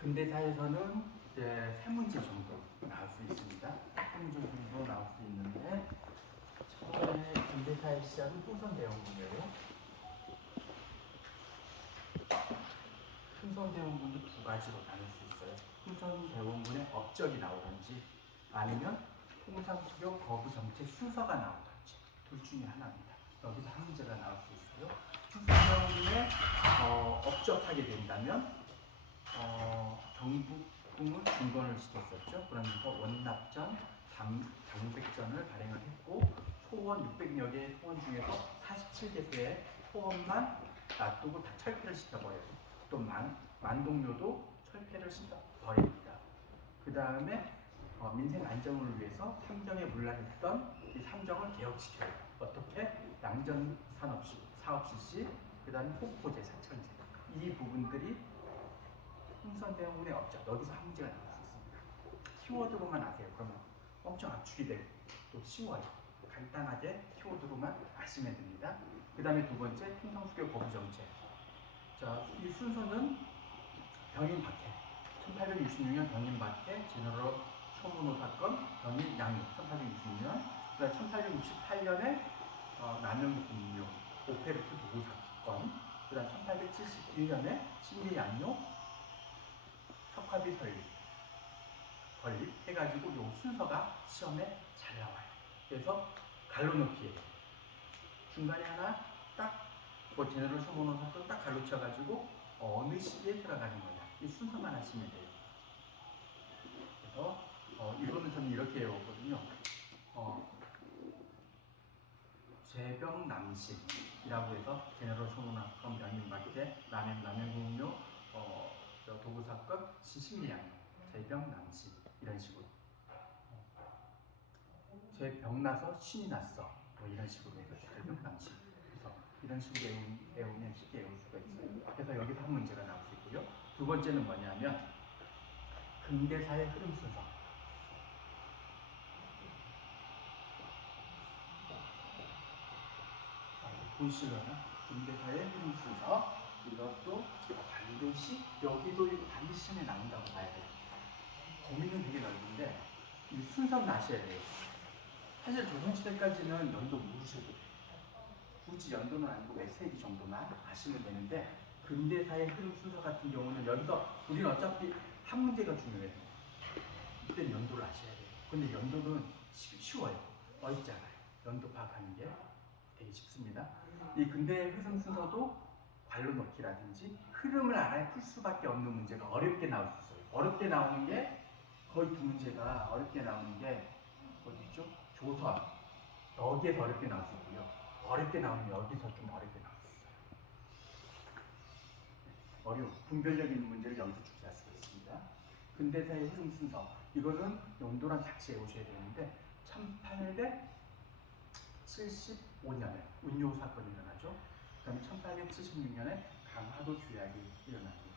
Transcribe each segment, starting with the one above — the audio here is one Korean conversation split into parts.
근대사에서는 이제 세 문제 정도 나올 수 있습니다. 세 문제 정도 나올 수 있는데 처음에 근대사의 시작은 풍선대원군이에요. 풍선대원군도 두 가지로 나눌 수 있어요. 풍선대원군의 업적이 나오든지 아니면 통상수교 거부정책 순서가 나오든지 둘 중에 하나입니다. 여기서 한 문제가 나올 수 있어요. 풍선대원군의 업적하게 된다면 경북궁은 중건을 시켰었죠. 그러면서 원납전, 당백전을 발행을 했고 소원 600여 개의 소원 중에서 47개소의 소원만 놔두고 다 철폐를 시켜버려요. 또 만동료도 철폐를 시켜버립니다. 그 다음에 민생 안정을 위해서 삼정에 문란했던 이 삼정을 개혁시켜요. 어떻게? 양전산업 실시, 그 다음에 폭포제, 사천제 이 부분들이 풍선대원군의 업적, 여기서 한 문제가 나올 수 있습니다. 키워드로만 아세요. 그러면 엄청 압축이 되고 또 쉬워요. 간단하게 키워드로만 아시면 됩니다. 그 다음에 두 번째, 통상수교 거부정책. 자, 이 순서는 병인박해, 1866년 병인박해, 제너럴 쇼문호 사건, 병인 양육, 1866년, 그 다음 1868년에 남영국금융, 오페르트 도구 사건, 그 다음 1871년에 신비 양육, 척화비 건립 해가지고 요 순서가 시험에 잘 나와요. 그래서 갈로넣기예요. 중간에 하나 딱 제너럴 쇼문호 사건 딱 갈로 쳐가지고 어느 시기에 들어가는 거냐 이 순서만 하시면 돼요. 그래서 이거는 저는 이렇게 외웠거든요. 제병남신이라고 해서 제너럴 쇼문호 사건, 병인박해, 남영국료 도구 사건, 심리양, 제병남신 이런 식으로. 제병나서 신이 났어 뭐 이런 식으로 해서 제병남신. 그래서 이런 식으로 외우면 쉽게 외울 수가 있어요. 그래서 여기서 한 문제가 나올 수 있고요. 두 번째는 뭐냐면 근대사의 흐름 순서. 보이시려나? 근대사의 흐름 순서. 이것도 반드시 여기도 반드시 시험에 나온다고 봐야 돼요. 범위는 되게 넓은데 이 순서는 아셔야 돼요. 사실 조선시대까지는 연도 모르셔도 돼요. 굳이 연도는 아니고 몇 세기 정도만 아시면 되는데 근대사의 흐름 순서 같은 경우는 여기서 우리는 어차피 한 문제가 중요해요. 이때는 연도를 아셔야 돼요. 근데 연도는 쉬워요. 어렵잖아요. 연도 파악하는 게 되게 쉽습니다. 이 근대의 흐름 순서도 관로 넣기라든지 흐름을 알아야 풀 수밖에 없는 문제가 어렵게 나올 수 있어요. 어렵게 나오는 게 거의 두 문제가 어렵게 나오는 게 어디죠? 조선. 여기에서 어렵게 나올 수 있고요. 어렵게 나오면 여기서 좀 어렵게 나올 수 있어요. 분별력있는 문제를 여기서 출제할 수가 있습니다. 근대사의 흐름 순서. 이거는 용도랑 같이 외우셔야 되는데 1875년에 운요 사건이 일어나죠. 그 다음에 1876년에 강화도 조약이 일어납니다.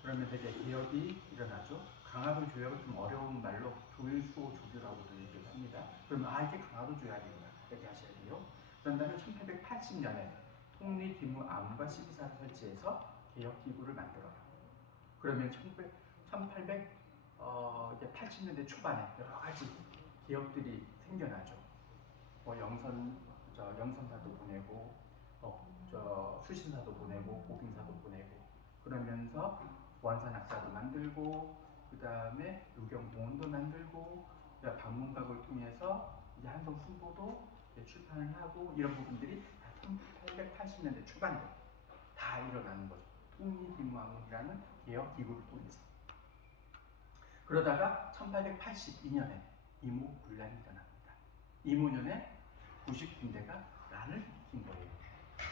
그러면 되게 개혁이 일어나죠. 강화도 조약은 좀 어려운 말로 조일수호 조교라고도 얘기를 합니다. 그러면 이게 강화도 조약이구나 이렇게 하셔야 돼요. 그런 다음에 1880년에 통리기무암과 시비사를 설치해서 개혁기구를 만들어요. 그러면 1880년대 초반에 여러 가지 기업들이 생겨나죠. 영선사도 보내고, 수신사도 보내고, 보빙사도 보내고, 그러면서 원산학사도 만들고, 그 다음에 유경공원도 만들고, 방문각을 통해서 이제 한성 순보도 출판을 하고 이런 부분들이 다 1880년대 초반에 다 일어나는 거죠. 통리기무암이라는 개혁기구를 통해서. 그러다가 1882년에 이모군란이 일어납니다. 이모년에 90군대가 난을 일으킨 거예요.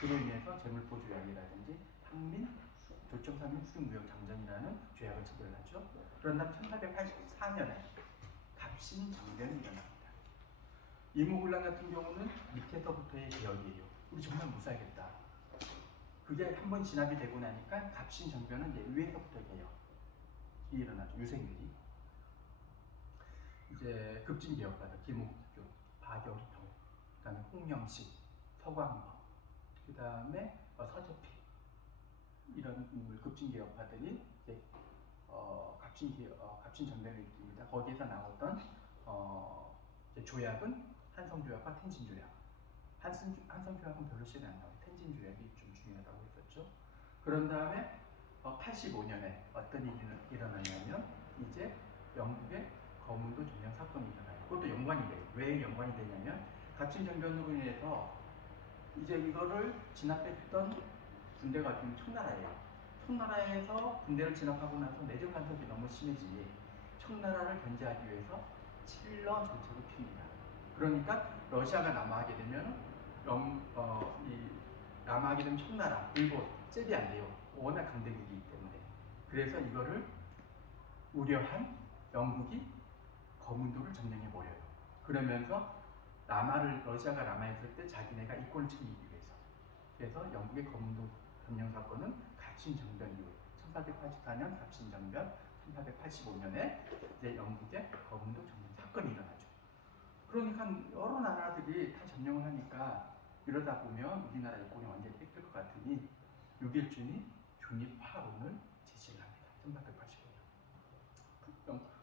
그로 인해서 재물포 조약이라든지 조청삼민 수륙무역장전이라는 조약을 체결하죠. 그러나 1884년에 갑신정변이 일어납니다. 이모군란 같은 경우는 밑에서부터의 개혁이에요. 우리 정말 못 살겠다. 그게 한번 진압이 되고 나니까 갑신정변은 이제 위에서부터 개혁이 일어나죠. 유생들이. 이제 급진개혁가들 김옥교, 박영평, 그 다음에 홍영식, 서광범, 그 다음에 서재필 이런 급진개혁파들이 이제 갑친 전쟁을 일으킵니다. 거기에서 나왔던 이제 조약은 한성조약과 텐진조약. 한성조약은 별로 시간이 안 나와요. 텐진조약이 좀 중요하다고 했었죠. 그런 다음에 85년에 어떤 일이 일어나냐면 이제 영국의 거문도 점령 사건이 일어나요. 그것도 연관이 돼요. 왜 연관이 되냐면 갑친정변으로 인해서 이제 이거를 진압했던 군대가 지금 청나라예요. 청나라에서 군대를 진압하고 나서 내정 간섭이 너무 심해지니 청나라를 견제하기 위해서 칠러 정책을 핍니다. 그러니까 러시아가 남하하게 되면 남하하게 되면 청나라, 일본 잽이 안 돼요. 워낙 강대국이기 때문에. 그래서 이거를 우려한 영국이 거문도를 점령해 버려요. 그러면서 러시아가 남하했을 때 자기네가 이권을 챙기기 위해서. 그래서 영국의 거문도 점령 사건은 갑신정변 이후 1884년 갑신정변, 1885년에 이제 영국의 거문도 점령 사건이 일어나죠. 그러니까 여러 나라들이 다 점령을 하니까 이러다 보면 우리나라 이권이 완전히 뺏길 것 같으니 6.1준이 중립화론을 제시를 합니다. 1885년.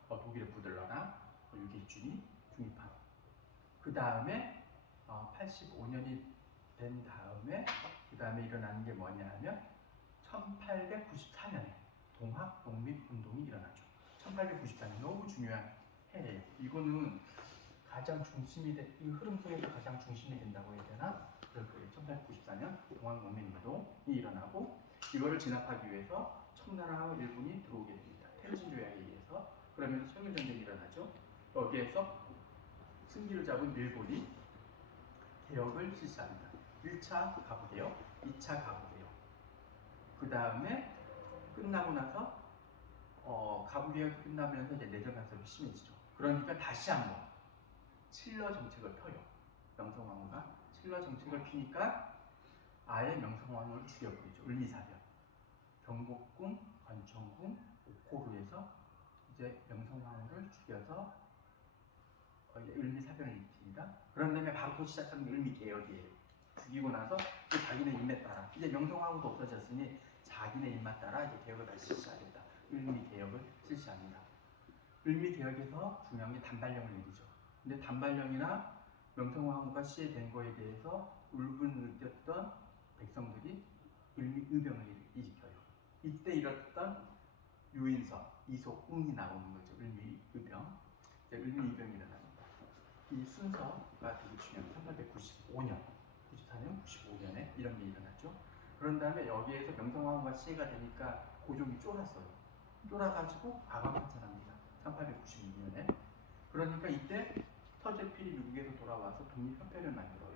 독일의 부들러나 6.1준이 중립화론. 그 다음에 85년이 된 다음에 그 다음에 일어나는 게 뭐냐 하면 1894년에 동학 독립운동이 일어나죠. 1894년 너무 중요한 해예요. 이거는 가장 이 흐름 속에서 가장 중심이 된다고 해야 되나? 그럴 거예요. 1894년 동학 독립운동이 일어나고 이거를 진압하기 위해서 청나라와 일본이 들어오게 됩니다. 텐진 조약에 의해서. 그러면서 청일전쟁이 일어나죠. 여기에서 승기를 잡은 일본이 개혁을 실시합니다. 1차 가부개혁, 2차 가부개혁. 그 다음에 끝나고 나서 가부개혁이 끝나면서 이제 내정 간섭이 심해지죠. 그러니까 다시 한번 칠러 정책을 펴요. 명성황후가 칠러 정책을 피니까 아예 명성황후를 죽여버리죠. 을미사변. 경복궁, 관청궁, 옥호루에서 이제 명성황후를 죽여서 을미사변을 일으킵니다. 그런 다음에 바로 또 시작하는 게 을미개혁이에요. 죽이고 나서 자기네 입맛 따라 이제 명성황후도 없어졌으니 자기네 입맛 따라 이제 개혁을 다시 실시하겠다. 을미개혁을 실시합니다. 을미개혁에서 중요한 게 단발령을 내리죠. 근데 단발령이나 명성황후가 시해된 거에 대해서 울분을겼던 백성들이 을미의병을 일으켜요. 이때 일었던 유인석, 이속응이 나오는 거죠. 을미의병. 을미의병이 일어납니다. 이 순서가 되게 중요해요. 1895년, 94년, 95년에 이런 게 일어났죠. 그런 다음에 여기에서 명성황후가 시해가 되니까 고종이 쫄았어요. 쫄아가지고 아방파천합니다. 1896년에. 그러니까 이때 터제필이 미국에서 돌아와서 독립협회를 만들어요.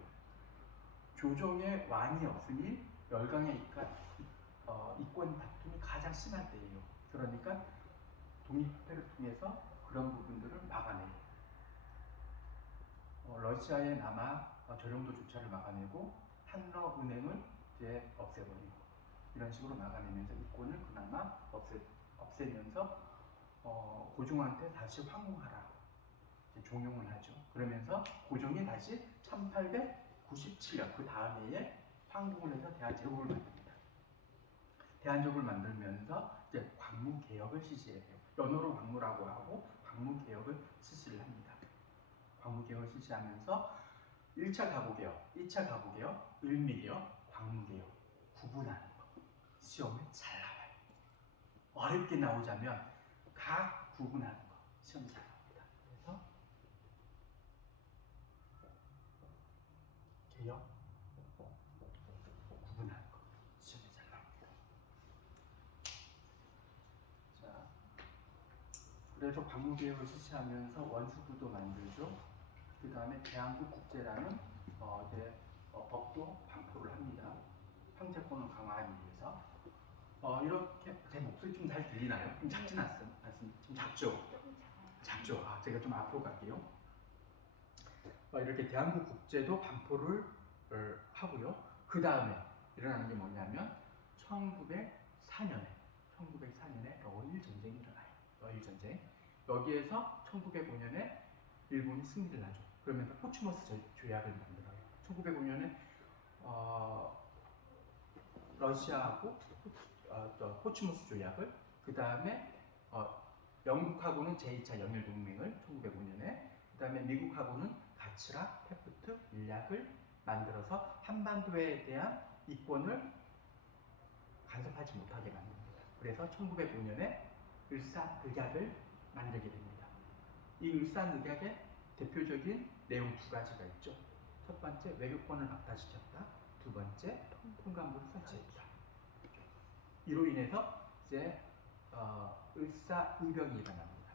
조정에 왕이 없으니 열강의 이권 다툼이 가장 심할 때예요. 그러니까 독립협회를 통해서 그런 부분들을 막아내요. 러시아에 남아 저령도 조차를 막아내고 한러은행을 이제 없애버리고 이런 식으로 막아내면서 이권을 그나마 없애면서 고종한테 다시 황후하라 종용을 하죠. 그러면서 고종이 다시 1897년 그 다음 해에 황국을 해서 대한제국을 만듭니다. 대한제국을 만들면서 이제 광무개혁을 실시해요. 연호로 광무라고 하고 광무개혁을 실시를 합니다. 광무개혁을 실시하면서 1차 가부개혁, 2차 가부개혁, 을미개혁, 광무개혁 구분하는 거. 시험에 잘 나와요. 어렵게 나오자면 각 구분하는 거. 시험에 잘 나옵니다. 그래서 개혁, 구분하는 거. 시험에 잘 나옵니다. 자, 그래서 광무개혁을 실시하면서 원수부도 만들죠. 그 다음에 대한국 국제라는 법도 반포를 합니다. 황제권을 강화하기 위해서. 이렇게 제 목소리 좀 잘 들리나요? 좀 작진 않습니다. 좀 작죠? 작죠? 제가 좀 앞으로 갈게요. 이렇게 대한국 국제도 반포를 하고요. 그 다음에 일어나는 게 뭐냐면 1904년에 러일 전쟁이 일어나요. 러일 전쟁. 여기에서 1905년에 일본이 승리를 하죠. 그러면서 포츠머스 조약을 만들어요. 1905년에 러시아하고 포츠머스 조약을 그 다음에 영국하고는 제2차 영일 동맹을 1905년에, 그다음에 미국하고는 가츠라, 페프트, 일약을 만들어서 한반도에 대한 이권을 간섭하지 못하게 만듭니다. 그래서 1905년에 을사늑약을 만들게 됩니다. 이 을사늑약의 대표적인 내용 두 가지가 있죠. 첫 번째, 외교권을 박탈시켰다. 두 번째, 통감부를 설치했다. 이로 인해서 이제 을사의병이 일어납니다.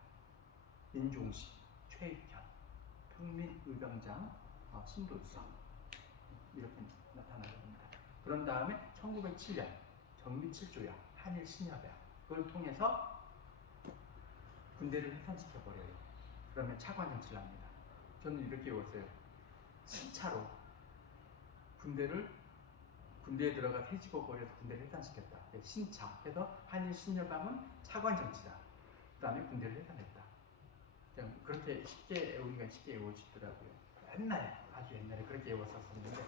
민종식, 최익현, 평민의병장, 신돌성 이렇게 나타나게 됩니다. 그런 다음에 1907년 정비 7조약, 한일 신협약을 통해서 군대를 해산시켜버려요. 그러면 차관 정치를 합니다. 저는 이렇게 외웠어요. 신차로 군대에 들어가 해집어버려서 군대를 해산시켰다. 신차. 그래서 한일 신협약은 차관 정치다. 그 다음에 군대를 해산했다. 그냥 그렇게 쉽게 우리가 쉽게 외워지더라고요. 옛날에, 아주 옛날에 그렇게 외웠었는데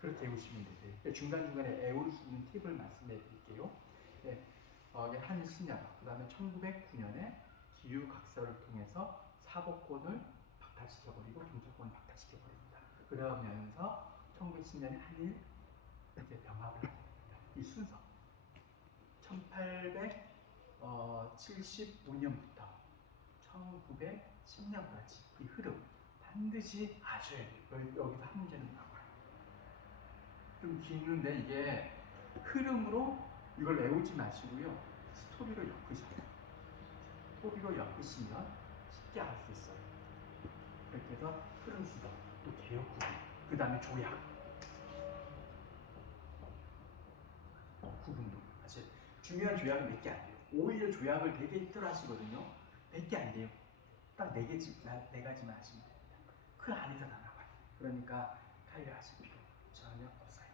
그렇게 외우시면 되세요. 중간중간에 외울 수 있는 팁을 말씀해 드릴게요. 네, 한일 신협약. 그 다음에 1909년에 기후각서를 통해서 사법권을 박탈시켜버리고 경찰권을 박탈시켜버립니다. 그러면서 1910년에 한일 이제 병합을 하게 됩니다. 이 순서 1875년부터 1910년까지 이 흐름 반드시 아셔야 돼요. 여기서 한 문제는 나와요. 좀 기는데 이게 흐름으로 이걸 외우지 마시고요. 스토리로 엮으셔요. 스토리로 엮으시면 쉽게 알 수 있어요. 이렇게 해서 흐름 수도, 또 개혁 구분, 그 다음에 조약. 구분도 사실 중요한 조약은 몇 개 안 돼요. 오히려 조약을 되게 힘들어 하시거든요. 몇 개 안 돼요. 딱 네 가지만 하시면 됩니다. 그 안에서 다 나와요. 그러니까 칼려 하실 필요 전혀 없어요.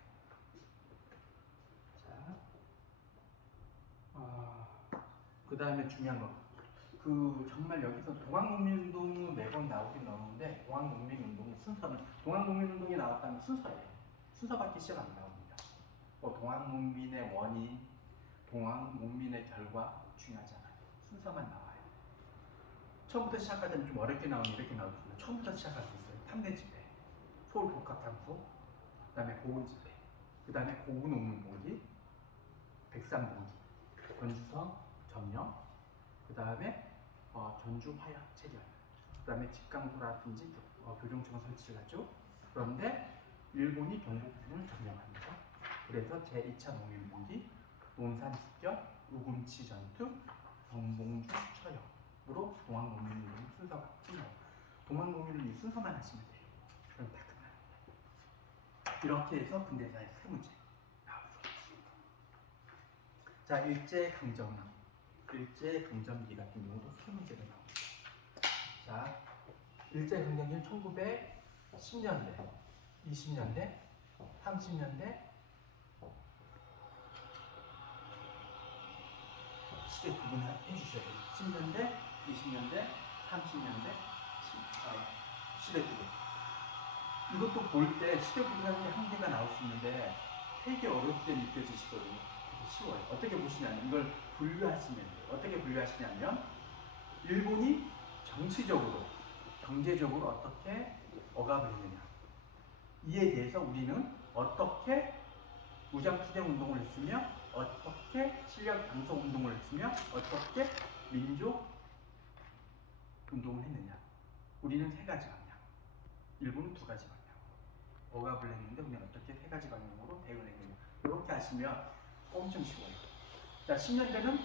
자, 그 다음에 중요한 거. 정말 여기서 동학농민운동은 매번 나오긴 나오는데, 동학농민운동 순서는, 동학농민운동이 나왔다면 순서예요. 순서밖에 시작 안 나옵니다. 동학농민의 원인, 동학농민의 결과 중요하지 않아요. 순서만 나와요. 처음부터 시작하자면 좀 어렵게 나오면 이렇게 나오거든요. 처음부터 시작할 수 있어요. 탐내 집회, 서울 복합탐소, 그 다음에 고운 집회, 그 다음에 고운농민봉기, 백산봉기, 권주성 점령, 그 다음에 전주 화약 체결, 그 다음에 집강소라든지 교정청 설치를 하죠. 그런데 일본이 경복궁을 점령합니다. 그래서 제2차 농민봉기, 논산 집결, 우금치 전투, 경봉주 처형으로 동학농민운동 순서가 끝나요. 동학농민운동 순서만 하시면 돼요. 그럼 다 끝납니다. 이렇게 해서 근대사의 세 문제 나오죠. 자, 일제강점기 같은 경우도 세 문제가 나옵니다. 자, 일제강점기는 1910년대, 20년대, 30년대 시대 구분을 해주셔야 돼요. 10년대, 20년대, 30년대 시대 구분. 이것도 볼 때 시대 구분하는 한계가 나올 수 있는데 되게 어렵게 느껴지시거든요. 되게 쉬워요. 어떻게 보시냐면 이걸 분류하시면 돼요. 어떻게 분류하시냐면 일본이 정치적으로, 경제적으로 어떻게 억압을 했느냐. 이에 대해서 우리는 어떻게 무장투쟁 운동을 했으며, 어떻게 실력 양성 운동을 했으며, 어떻게 민족 운동을 했느냐. 우리는 세 가지 방향, 일본은 두 가지 방향. 억압을 했는데 우리는 어떻게 세 가지 방향으로 대응을 했느냐. 이렇게 하시면 엄청 쉬워요. 자, 10년대는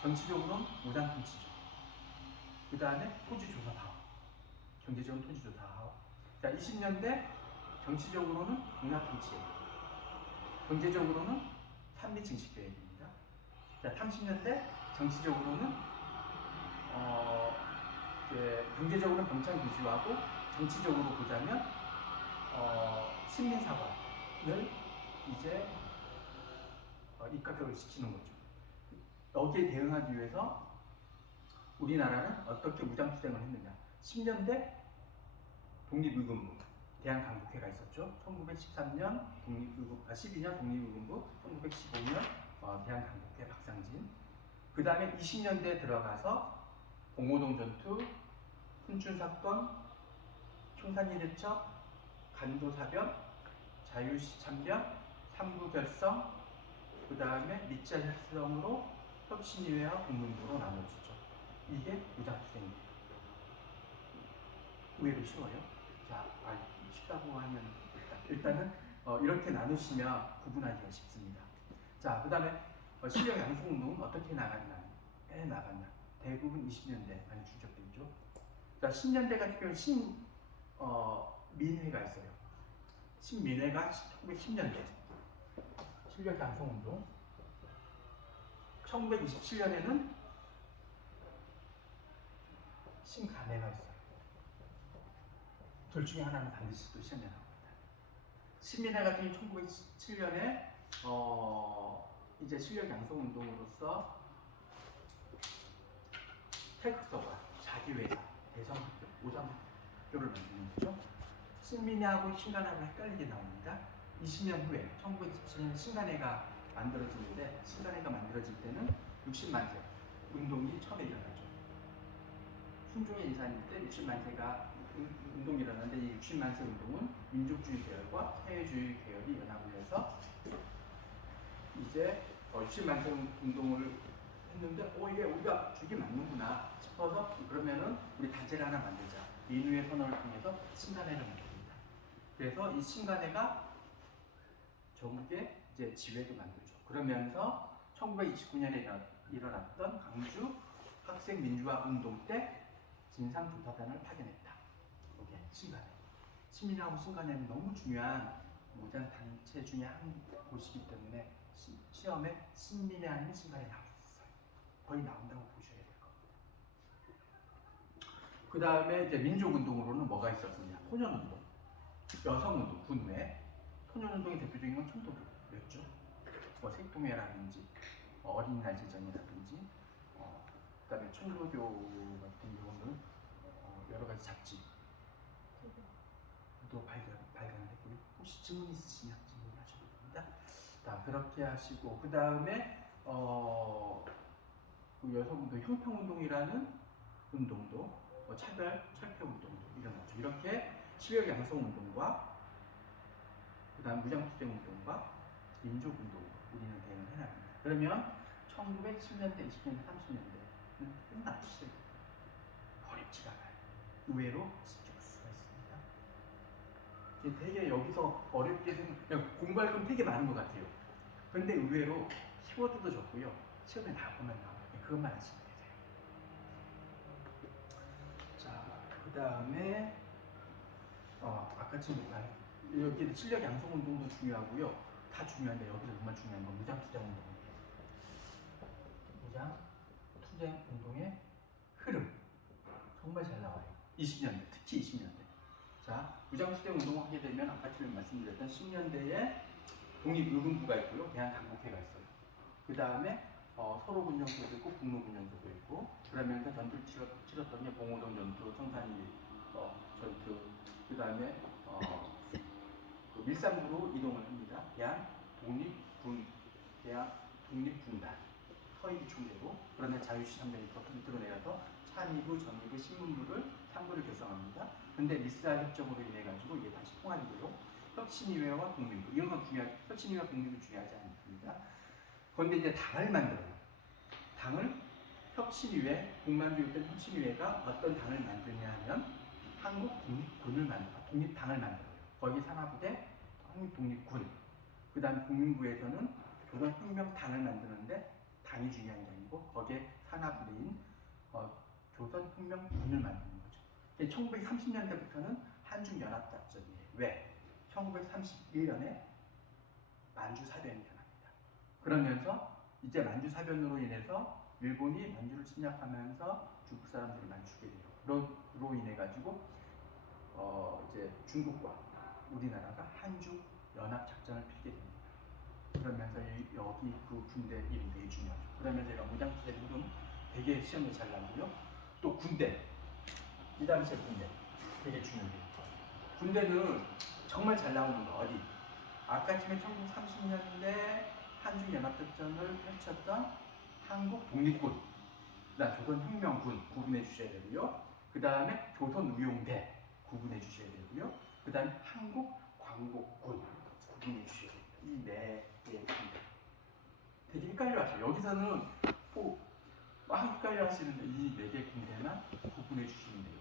정치적으로는 무장통치죠. 그 다음에 토지조사 사업, 경제적으로 토지조사 사업. 자, 20년대 정치적으로는 문화통치예요. 경제적으로는 산미 증식 계획입니다. 자, 30년대 정치적으로는 경제적으로는 병창 기수하고, 정치적으로 보자면 식민사관을 이제 입각을 시키는 거죠. 여기에 대응하기 위해서 우리나라는 어떻게 무장투쟁을 했느냐. 10년대 독립의금부, 대한강국회가 있었죠. 1913년 12년 독립의금부, 1915년 대한강국회 박상진. 그 다음에 20년대에 들어가서 봉오동 전투, 훈춘 사건, 총산리 대첩, 간도 사변, 자유시 참변, 삼부 결성, 그 다음에 미자 혈성으로 혁신이회와 국민부로 나눠지죠. 이게 무장투쟁이에요. 의외로 쉬워요. 자, 쉽다고 하면 일단은 이렇게 나누시면 구분하기가 쉽습니다. 자, 그 다음에 실력 양성운동은 어떻게 나갔나? 대부분 20년대 많이 추적돼 있죠. 자, 10년대 같은 경우는 민회가 있어요. 신민회가 1910년대 실력 양성운동. 1927년에는 신간회가 있어요. 둘 중에 하나는 반드시 또 시험에 나옵니다. 신민회 같은 경우 1927년에 이제 실력 양성 운동으로서 태극서가 자기 회사 대성학교 오장학교를 만드는 거죠. 신민회하고 신간회하고 헷갈리게 나옵니다. 20년 후에 1927년 신간회가 만들어지는데 신간회가 만들어질 때는 60만세 운동이 처음에 일어나죠. 순종의 인산일 때 60만세가 운동이 일어나는데 이 60만세 운동은 민족주의 계열과 사회주의 계열이 연합을 해서 이제 60만세 운동을 했는데 이게 우리가 주기 맞는구나 싶어서 그러면은 우리 단체를 하나 만들자. 민우의 선언을 통해서 신간회를 만듭니다. 그래서 이 신간회가 전국에 이제 지회도 만들죠. 그러면서 1929년에 일어났던 강주 학생 민주화 운동 때 진상 조사단을 파견했다. 이게 신간회. 시민하고 신간회는 너무 중요한 무장 단체 중에 한 곳이기 때문에 시험에 신민회 아니면 신간회 나왔어요. 거의 나온다고 보셔야 될 겁니다. 그 다음에 이제 민족운동으로는 뭐가 있었느냐? 소년운동, 여성운동, 군외. 소년운동의 대표적인 건 청도교였죠. 색동회라든지 어린이날 제정이라든지 그 다음에 청도교 같은 경우는 여러 가지 잡지도 발간을 했고요. 혹시 질문 있으시면 질문하셔도 됩니다. 자, 그렇게 하시고 그 다음에 그 여성운동, 형평운동이라는 운동도 차별, 철폐운동도 일어나죠. 이렇게 실력 양성운동과 그 다음 무장투쟁운동과 민족운동으로 우리는 대응을 해나갑니다. 그러면 1910년대, 20년대, 30년대는 끝났어요. 어렵지가 않아요. 의외로 쉽게 볼 수가 있습니다. 되게 여기서 어렵게 공부할 건 되게 많은 것 같아요. 근데 의외로 키워드도 적고요. 시험에 나오면 나와요. 그것만 아시면 되세요. 자, 그 다음에 아까 지금 여기 실력 양성 운동도 중요하고요. 다 중요한데 여기서 정말 중요한 건 무장투쟁 운동이에요. 무장투쟁 운동의 흐름 정말 잘 나와요. 20년대, 특히 20년대. 자, 무장투쟁 운동을 하게 되면 아까 지금 말씀드렸던 10년대에 독립의군부가 있고요. 대한당국회가 있어요. 그 다음에 서로군정소도 있고 국로군정소도 있고 그러면서 전투를 치렀던 게 봉오동 전투, 청산리 전투, 그 다음에 그 밀산부로 이동을 합니다. 대한 독립군단 서희부 총대로 그러나 자유시 참변이 겉으로 내려서 찬이부, 전이부, 신문부를 3부를 결성합니다. 근데 밀사 협정으로 인해 가지고 이게 다시 통합이고요. 혁신이회와 국민부 이런 건 중요하죠. 혁신이회와 국민부 중요하지 않습니다. 그런데 이제 당을 만들어요. 당을 혁신이회, 공만주의 때 혁신이회가 어떤 당을 만드냐 하면 한국 독립당을 만들어요. 거기 산하부대, 한국독립군, 그 다음 국민부에서는 조선혁명당을 만드는데 당이 중요한 게 아니고 거기에 산하부대인 조선혁명군을 만드는 거죠. 1930년대부터는 한중연합작전이에요. 왜? 1931년에 만주사변이 일어납니다. 그러면서 이제 만주사변으로 인해서 일본이 만주를 침략하면서 중국 사람들을 많이 죽게 돼요. 그로 인해 가지고 이제 중국과 우리나라가 한중 연합 작전을 펼게 됩니다. 그러면서 여기 그 군대 이름이 되게 중요하죠. 그러면서 이런 무장투쟁 흐름 되게 시험에 잘 나오고요. 또 군대, 이 당시에 군대 되게 중요해요. 군대는 정말 잘 나오는 거 어디? 아까 지금 1930년대 한중 연합 작전을 펼쳤던 한국 독립군. 그다음 조선혁명군 구분해 주셔야 되고요. 그 다음에 조선의용대 구분해 주셔야 되고요. 그 다음에 한국광복군 구분해 주셔야 돼요. 이 네 개의 군대. 되게 헷갈려 하셔요. 여기서는 막 헷갈려 하시는데 이 네 개 군대만 구분해 주시면 돼요.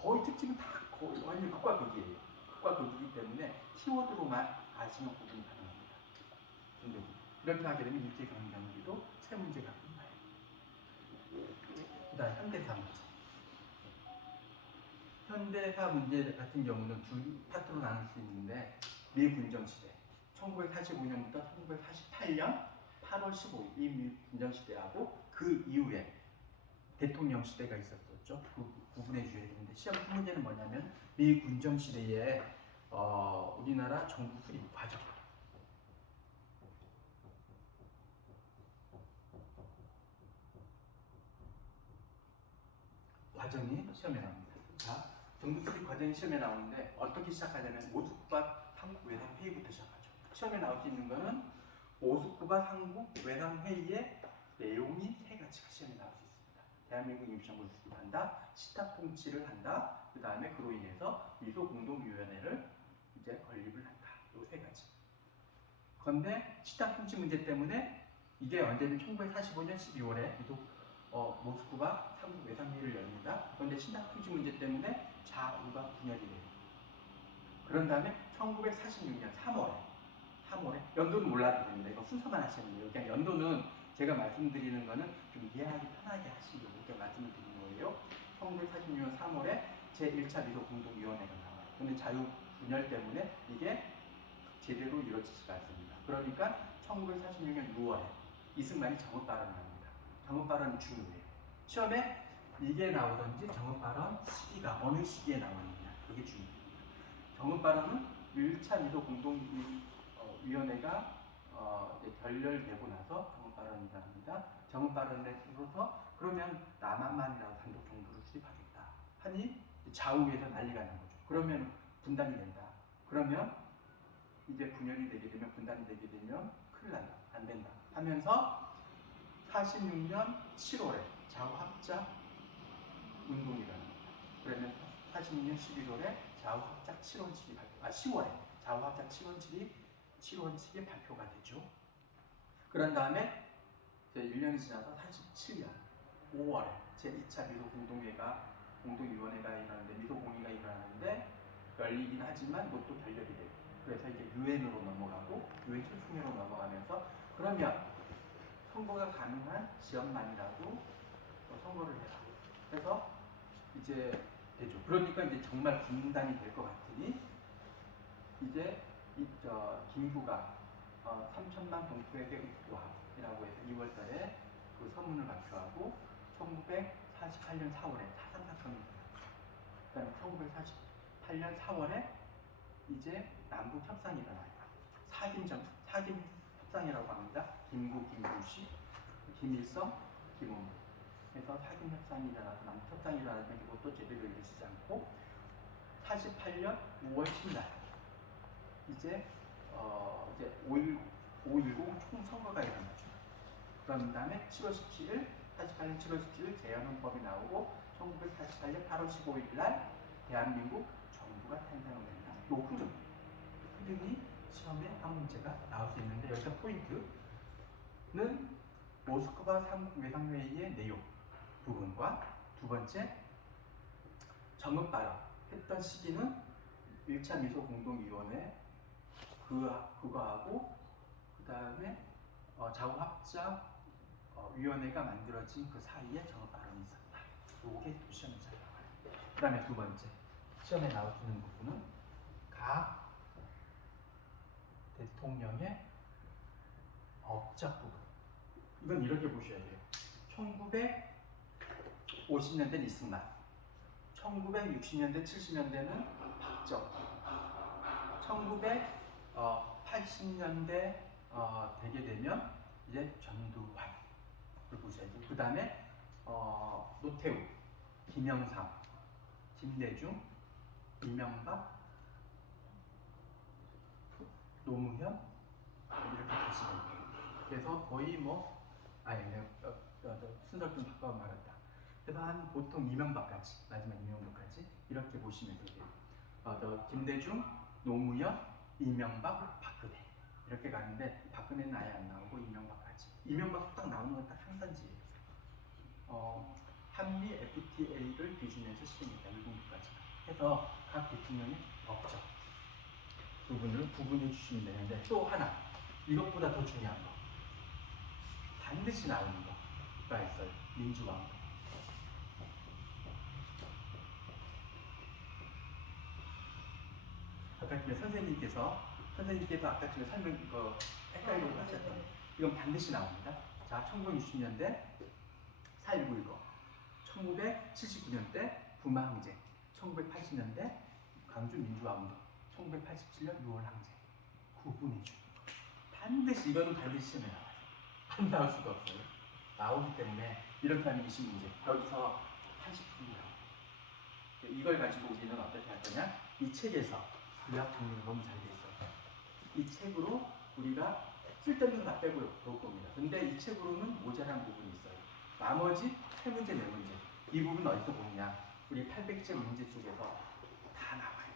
거의 특징은 다 거의 완전 극과 극이에요. 극과 극이기 때문에 키워드로만 아시면 구분이 가능합니다. 근데 이렇게 하게 되면 일제강점기도 세 문제가 끝나요. 그 다음 현대사 문제. 현대사 문제 같은 경우는 두 파트로 나눌 수 있는데 미군정시대 1945년부터 1948년 8월 15일 이 미군정시대하고 그 이후에 대통령 시대가 있었었죠. 그 구분해 주셔야 되는데 시험 문제는 뭐냐면 미군정시대에 우리나라 정부 수립 과정이 시험에 나옵니다. 자, 정부 수립 과정이 시험에 나오는데 어떻게 시작하냐면 오숙과 삼국 외상 회의부터 시작하죠. 시험에 나올 수 있는 거는 오숙과 삼국 외상 회의의 내용이 세 가지가 시험에 나올 수 있습니다. 대한민국 임시정부를 수립한다, 시탁 통치를 한다, 그 다음에 그로 인해서 미소공동위원회를 이제 건립을 한다. 이 세 가지. 그런데 시탁 통치 문제 때문에 이게 언제는 1945년 12월에 모스크바 삼국 외상회의를 열립니다. 그런데 신탁 통치 문제 때문에 좌우가 분열이 돼요. 그런 다음에 1946년 3월에 연도는 몰라도 됩니다. 이거 순서만 하시면 돼요. 그냥 연도는 제가 말씀드리는 거는 좀 이해하기 편하게 하시려고 이렇게 말씀을 드리는 거예요. 1946년 3월에 제1차 미소공동위원회가 나와요. 근데 자유분열 때문에 이게 제대로 이루어지지가 않습니다. 그러니까 1946년 6월에 이승만이 정읍 발언을 합니다. 정읍 발언이 중요해요. 시험에 이게 나오든지 정읍 발언 시기가 어느 시기에 나왔느냐 그게 중요합니다. 정읍 발언은 1차 미소 공동위원회가 결렬되고 나서 정읍 발언이라 합니다. 정읍 발언에 들어서 그러면 남한만이라도 단독 정부를 수립하겠다 하니 좌우에서 난리가 난 거죠. 그러면 분단이 된다. 그러면 이제 분열이 되게 되면 분단이 되게 되면 큰일 난다. 안 된다. 하면서 46년 7월에 좌우합작 운동이 일어납니다. 그러면 46년 11월에 좌우합작 10월에 좌우합작 7원칙이 발표가 되죠. 그런 다음에 이제 1년이 지나서 47년 5월에 제2차 공동위원회가 일어나는데 미소공의가 일어나는데 열리긴 하지만 이것도 결렬이 돼요. 그래서 이제 유엔으로 넘어가고 유엔 철수회로 넘어가면서 그러면 선거가 가능한 지역만이라도 선거를 해라. 그래서 이제 되죠. 그러니까 이제 정말 분단이 될 것 같으니 이제 김구가 3천만 동포에게 입구합이라고 해서 2월달에 그 서문을 발표하고 1948년 4월에 사상 사건이 일어났죠. 그다음에 1948년 4월에 이제 남북 협상이 일어나요. 사김 협상이라고 합니다. 김구, 김구시, 김일성, 김원무. 그래서 사김 협상이 일어나서 남북 협상이 일어나지만 이것도 제대로 이루어지지 않고 48년 5월 10일 이제 5.10 총선거가 일어나죠. 그런 다음에 7월 17일 48년 7월 17일 재헌헌법이 나오고 1948년 8월 15일 날 대한민국 정부가 탄생을 된다. 요 흐름이 시험에 한 문제가 나올 수 있는데 여기서 포인트는 모스크바 삼국 외상회의의 내용 부분과 두 번째 정읍 발언 했던 시기는 1차 미소공동위원회 그거하고 그 다음에 좌우합작 위원회가 만들어진 그 사이에 정읍 발언이 있었다. 요게 시험에 잘 나와요. 그 다음에 두 번째 시험에 나올 수 있는 부분은 각 대통령의 업적 부분. 이건 이렇게 보셔야 돼요. 1950년대는 이승만, 1960년대, 70년대는 박정희, 1980년대 되게 되면 이제 전두환을 보셔야죠. 그 다음에 노태우, 김영삼, 김대중, 이명박, 노무현 이렇게 가시면 돼요. 그래서 거의 순서 좀 바꿔 말했다. 그래서 한 보통 이명박까지 마지막 이명박까지 이렇게 보시면 돼요. 김대중, 노무현, 이명박, 박근혜 이렇게 가는데 박근혜는 아예 안 나오고 이명박까지. 이명박 딱 나오는 건 딱 한산지예요. 한미 FTA를 비준해서 시행했다. 1분기까지 해서 각 대통령의 법적 부분을 구분해 주시면 되는데 또 하나 이것보다 더 중요한 거 반드시 나오는 거가 있어요. 민주화운동. 아까 선생님께서 아까 전에 설명 헷갈리고 하셨던 이건 반드시 나옵니다. 자, 1960년대 4.19 1979년대 부마 항쟁, 1980년대 광주 민주화운동, 1987년 6월 항쟁 구분해 주는 거. 반드시 이거는 반드시 시험에 나와요. 안 나올 수가 없어요. 나오기 때문에 이렇게 하면 20문제 여기서 80%예요. 이걸 가지고 우리는 어떻게 할 거냐? 이 책에서 요약 정리가 너무 잘 돼 있어요. 이 책으로 우리가 쓸데없는 다 빼고 볼 겁니다. 근데 이 책으로는 모자란 부분이 있어요. 나머지 3문제, 4문제 이 부분 어디서 보느냐? 우리 800제 문제 속에서 다 나와요.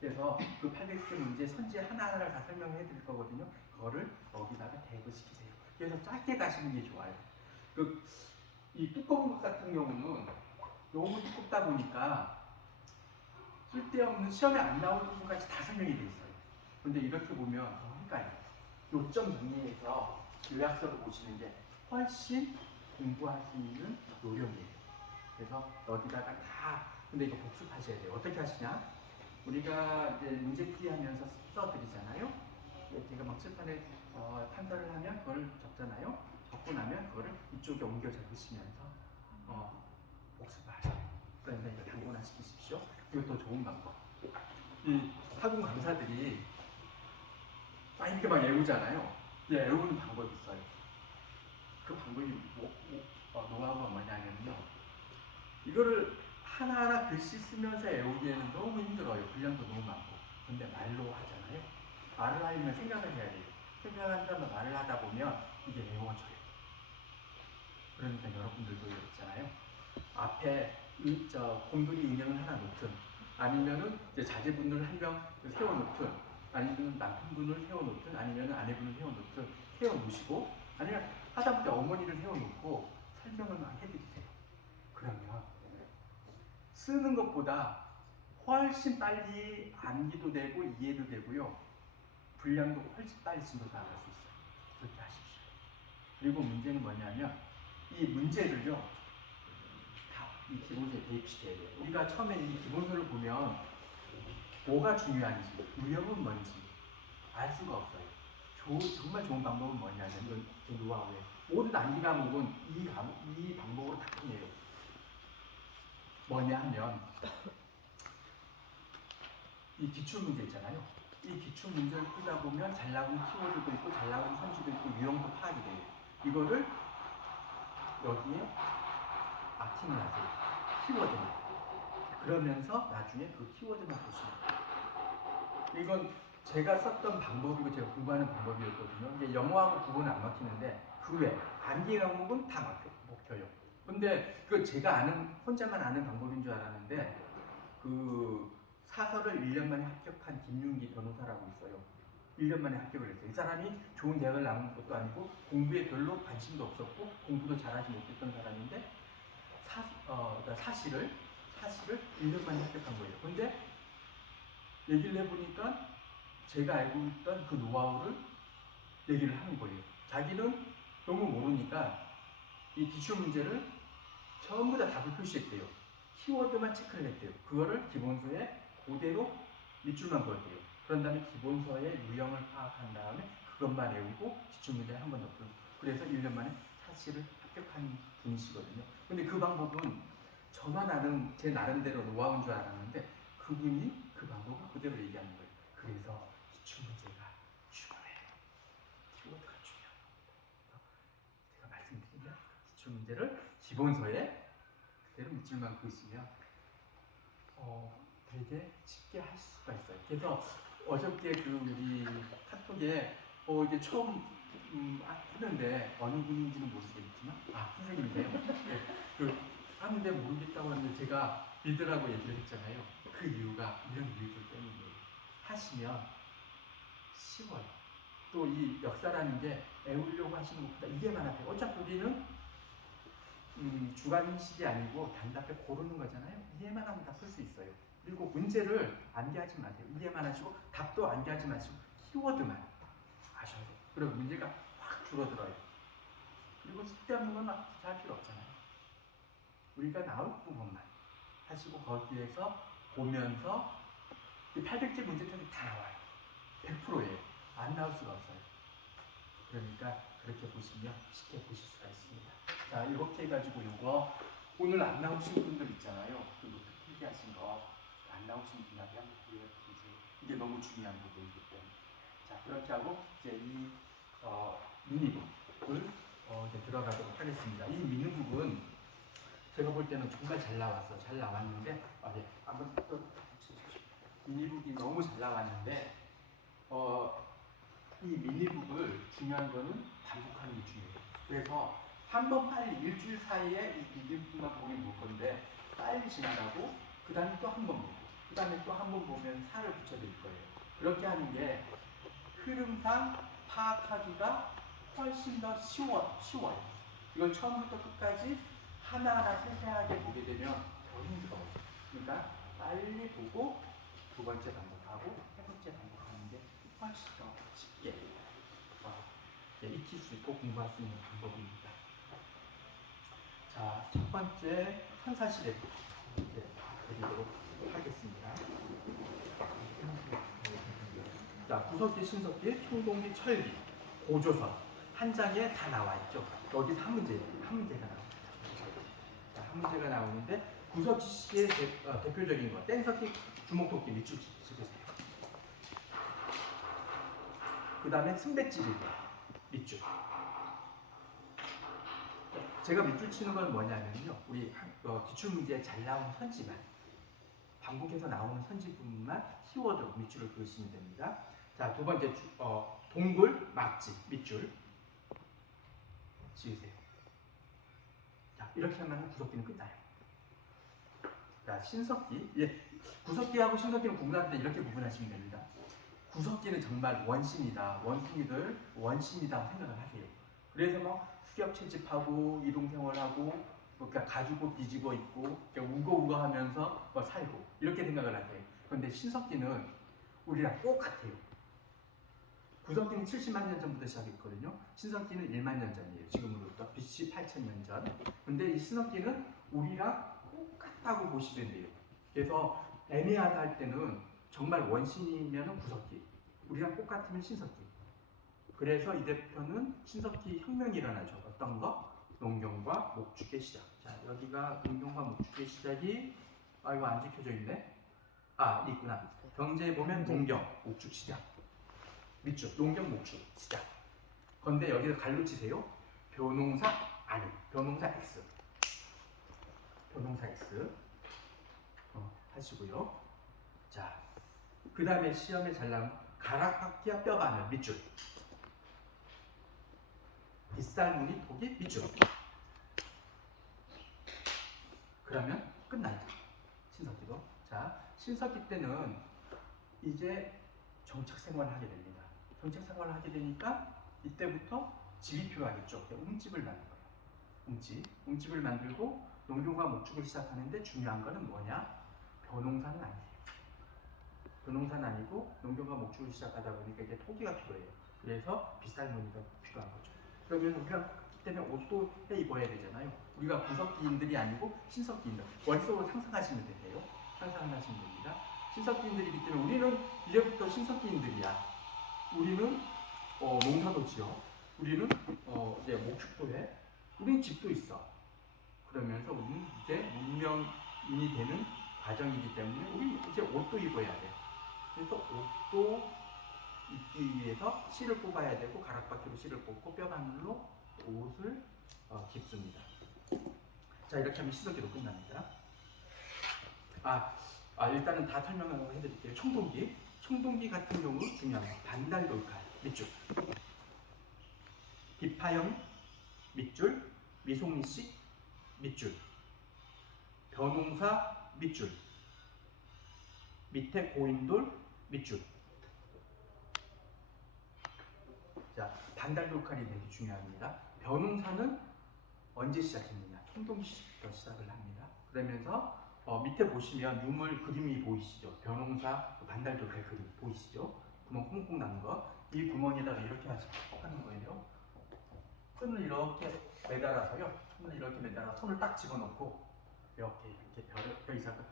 그래서 그 800제 문제 선지 하나하나를 다 설명해 드릴 거거든요. 그거를 여기다가 대입시키세요. 그래서 짧게 가시는 게 좋아요. 이 두꺼운 것 같은 경우는 너무 두껍다 보니까 쓸데없는 시험에 안 나오는 부분까지 다 설명이 돼 있어요. 근데 이렇게 보면 더 헷갈려요. 요점 정리해서 요약서를 보시는 게 훨씬 공부할 수 있는 요령이에요. 그래서 여기다가 다, 근데 이거 복습하셔야 돼요. 어떻게 하시냐? 우리가 이제 문제풀이 하면서 써드리잖아요. 제가 막 칠판에 판서를 하면 그걸 적잖아요. 적고 나면 그거를 이쪽에 옮겨 적으시면서 복습을 하셔야 돼요. 그러니까 이거 단권화 시키십시오. 이것도 좋은 방법. 이 학원 강사들이 막 이렇게 막 외우잖아요. 외우는 방법이 있어요. 그 방법이 노하우가 뭐냐면요. 이거를 하나하나 글씨 쓰면서 외우기에는 너무 힘들어요. 분량도 너무 많고. 근데 말로 하잖아요. 말을 하려면 생각을 해야 돼요. 생각을 한다면 말을 하다 보면 이게 외워져요. 그러니까 여러분들도 있잖아요. 앞에 곰돌이 인형을 하나 놓든 아니면은 이제 자제분을 한 명 세워놓든 아니면 남편분을 세워놓든 아니면 아내분을 세워놓으시고 아니면 하다못해 어머니를 세워놓고 설명을 막 해드리세요. 그러면 쓰는 것보다 훨씬 빨리 암기도 되고 이해도 되고요. 분량도 훨씬 빨리 진도 나갈 수 있어요. 그렇게 하십시오. 그리고 문제는 뭐냐면 이 문제를요. 다 이 기본서에 대입시켜야 돼요. 우리가 처음에 이 기본서를 보면 뭐가 중요한지, 유형은 뭔지 알 수가 없어요. 정말 좋은 방법은 뭐냐면 이 노하우에 모든 암기 과목은 이 방법으로 다 통해요. 뭐냐 하면 이 기출문제 있잖아요. 이 기출문제를 풀다 보면 잘 나오는 키워드도 있고 잘 나오는 선지도 있고 유형도 파악이 돼요. 이거를 여기에 마킹을 하세요. 키워드만. 그러면서 나중에 그 키워드만 보시면 돼요. 이건 제가 썼던 방법이고 제가 공부하는 방법이었거든요. 이게 영어하고 국어는 안 막히는데 그 외 암기 과목은 다 먹혀요. 근데 그 제가 혼자만 아는 방법인 줄 알았는데 그 사설을 1년 만에 합격한 김윤기 변호사라고 있어요. 1년 만에 합격을 했어요. 이 사람이 좋은 대학을 나온 것도 아니고 공부에 별로 관심도 없었고 공부도 잘하지 못했던 사람인데 사실을 1년 만에 합격한 거예요. 근데 얘기를 해보니까 제가 알고 있던 그 노하우를 얘기를 하는 거예요. 자기는 너무 모르니까 이 기출문제를 전부 다 답을 표시했대요. 키워드만 체크를 했대요. 그거를 기본서에 그대로 밑줄만 그었대요. 그런 다음에 기본서의 유형을 파악한 다음에 그것만 외우고 기출문제를 한 번 더 풀고 그래서 1년 만에 사실을 합격한 분이시거든요. 근데 그 방법은 저만 아는 제 나름대로 노하우인 줄 알았는데 그분이 그 방법을 그대로 얘기하는 거예요. 그래서 기출문제가 중요해요. 키워드가 중요해요. 제가 말씀드리면 기출문제를 기본서에 그대로 밑줄만 그으시면 되게 쉽게 할 수가 있어요. 그래서 어저께 우리 카톡에 이제 처음 하는데 어느 분인지는 모르겠지만 선생님이세요. 네. 하는데 모르겠다고 하는데 제가 믿으라고 얘기를 했잖아요. 그 이유가 이런 이유들 때문이에요. 하시면 쉬워요. 또 이 역사라는 게 애우려고 하시는 것보다 이해만 하세요. 어차피 우리는 주관식이 아니고 단답에 고르는 거잖아요. 이해만 하면 다 풀 수 있어요. 그리고 문제를 안개하지 마세요. 이해만 하시고 답도 안개하지 마시고 키워드만 아셔야 돼요. 그리고 문제가 확 줄어들어요. 그리고 쓸데없는 건 막 할 필요 없잖아요. 우리가 나올 부분만 하시고 거기에서 보면서 이 800제 문제점이 다 나와요. 100%예요. 안 나올 수가 없어요. 그러니까 그렇게 보시면 쉽게 보실 수가 있습니다. 자, 이렇게 해가지고 요거 오늘 안 나오신 분들 있잖아요. 그 노트 필기하신 거 안 나오신 분한테 한번 보여주세요. 이게 너무 중요한 부분이기 때문에. 자, 그렇게 하고 이제 이 미니북을 이제 들어가도록 하겠습니다. 이 미니북은 제가 볼 때는 정말 잘 나왔어. 잘 나왔는데 네, 한번 또 미니북이 너무 잘 나왔는데 이 미니북을 중요한 거는 반복하는 게 중요해요. 그래서 한번 빨리 일주일 사이에 이 미니북만 보면 볼 건데 빨리 지나가고 그 다음에 또 한 번 보고 그 다음에 또 한 번 보면 살을 붙여드릴 거예요. 그렇게 하는 게 흐름상 파악하기가 훨씬 더 쉬워요. 이걸 처음부터 끝까지 하나하나 세세하게 보게 되면 더 힘들어요. 그러니까 빨리 보고 두 번째 반복하고 세 번째 반복하는 게 훨씬 더 쉽게 익힐 수 있고 공부할 수 있는 방법입니다. 자, 첫 번째 현사실에 드리도록 하겠습니다. 자, 구석기, 신석기, 총동기, 철기, 고조선 한 장에 다 나와 있죠. 여기서 한 문제가 나옵니다. 자, 한 문제가 나오는데 구석기 씨의 대표적인 거 땡석기, 주먹토끼 밑줄 찍으세요. 그 다음에 승배찌개 밑줄. 제가 밑줄 치는 건 뭐냐면요. 우리 기출문제에 잘 나오는 선지만 반복해서 나오는 선지 부분만 키워드로 밑줄을 그으시면 됩니다. 자, 두 번째 동굴, 막지 밑줄 지으세요. 자, 이렇게 하면 구석기는 끝나요. 자, 신석기. 예, 구석기하고 신석기는 구분하는데 이렇게 구분하시면 됩니다. 구석기는 정말 원신이다, 원숭이들 원신이다 생각을 하세요. 그래서 막 수렵 채집하고 이동생활하고 그러니까 가지고 뒤집어 있고 우거우거 하면서 살고 이렇게 생각을 하세요. 그런데 신석기는 우리랑 똑같아요. 구석기는 70만 년 전부터 시작했거든요. 신석기는 1만 년 전이에요. 지금으로부터 BC 8,000년 전. 근데 이 신석기는 우리랑 똑같다고 보시면 돼요. 그래서 애매하다 할 때는 정말 원신이면 구석기, 우리랑 똑같으면 신석기. 그래서 이때부터는 신석기 혁명이 일어나죠. 어떤 거? 농경과 목축의 시작. 자, 여기가 농경과 목축의 시작이 이거 안 지켜져 있네. 있구나. 경제에 보면 농경, 목축 시작. 밑줄, 농경, 목축 시작. 근데 여기서 갈로 치세요. 벼농사 아니, 벼농사 X. 벼농사 X 하시고요. 자, 그 다음에 시험에 잘 나온 가락바퀴와 뼈바늘 밑줄. 빗살무늬 토기 밑줄. 그러면 끝나죠. 신석기도. 자, 신석기 때는 이제 정책 생활을 하게 됩니다. 정책 생활을 하게 되니까 이때부터 집이 필요하겠죠. 웅집을 만들어요. 웅집을 만들고 농경과 목축을 시작하는데 중요한 거는 뭐냐? 벼농사는 아니에요. 벼농사는 아니고 농경과 목축을 시작하다 보니까 이제 토기가 필요해요. 그래서 빗살무늬가 필요한 거죠. 그러면 우리가 그렇기 때문에 옷도 해 입어야 되잖아요. 우리가 구석기인들이 아니고 신석기인들. 머릿속으로 상상하시면 돼요. 상상하시면 됩니다. 신석기인들이기 때문에 우리는 이제부터 신석기인들이야. 우리는 농사도 지어. 우리는 이제 목축도 해. 우리는 집도 있어. 그러면서 우리는 이제 문명인이 되는 과정이기 때문에 우리 이제 옷도 입어야 돼. 그래서 옷도 입기 위해서 실을 뽑아야 되고 가락바퀴로 실을 뽑고 뼈바늘로 옷을 깁습니다. 자, 이렇게 하면 신석기도 끝납니다. 일단은 다 설명을 해드릴게요. 청동기 같은 경우 중요한 거 반달돌칼 밑줄, 비파형 밑줄, 미송이식 밑줄. 벼농사 밑줄, 밑에 고인돌 밑줄. 자, 반달돌칼이 되게 중요합니다. 벼농사는 언제 시작했느냐? 청동시부터 시작을 합니다. 그러면서 밑에 보시면 유물 그림이 보이시죠? 벼농사 반달돌칼 그림 보이시죠? 구멍 콩콩 난 거. 이 구멍에다가 이렇게 하는 거예요. 끈을 이렇게 매달아서요. 손을 이렇게 매달아 손을 딱 집어넣고 이렇게 벼 이삭을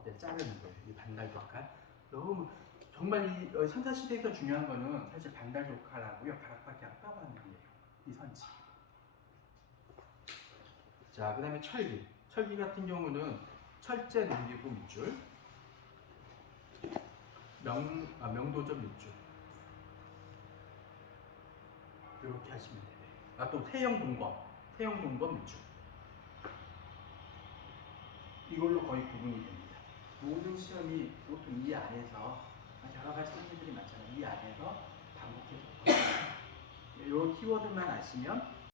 이제 자르는 거예요. 이 반달돌칼. 너무 정말 이 선사시대에서 중요한 거는 사실 반달돌칼하고요 가락밖에 안 까봐는 거예요. 이 선치. 자, 그 다음에 철기. 철기 같은 경우는 철제 농기구 밑줄, 명도점 밑줄. 이렇게 하시면 돼요. 아, 또 태형 동검 밑줄. 이걸로 거의 구분이 됩니다. 모든 시험이 보통 이 안에서 여러 가지 문제들이 많잖아요. 이 안에서 반복해서 이 키워드만 아시면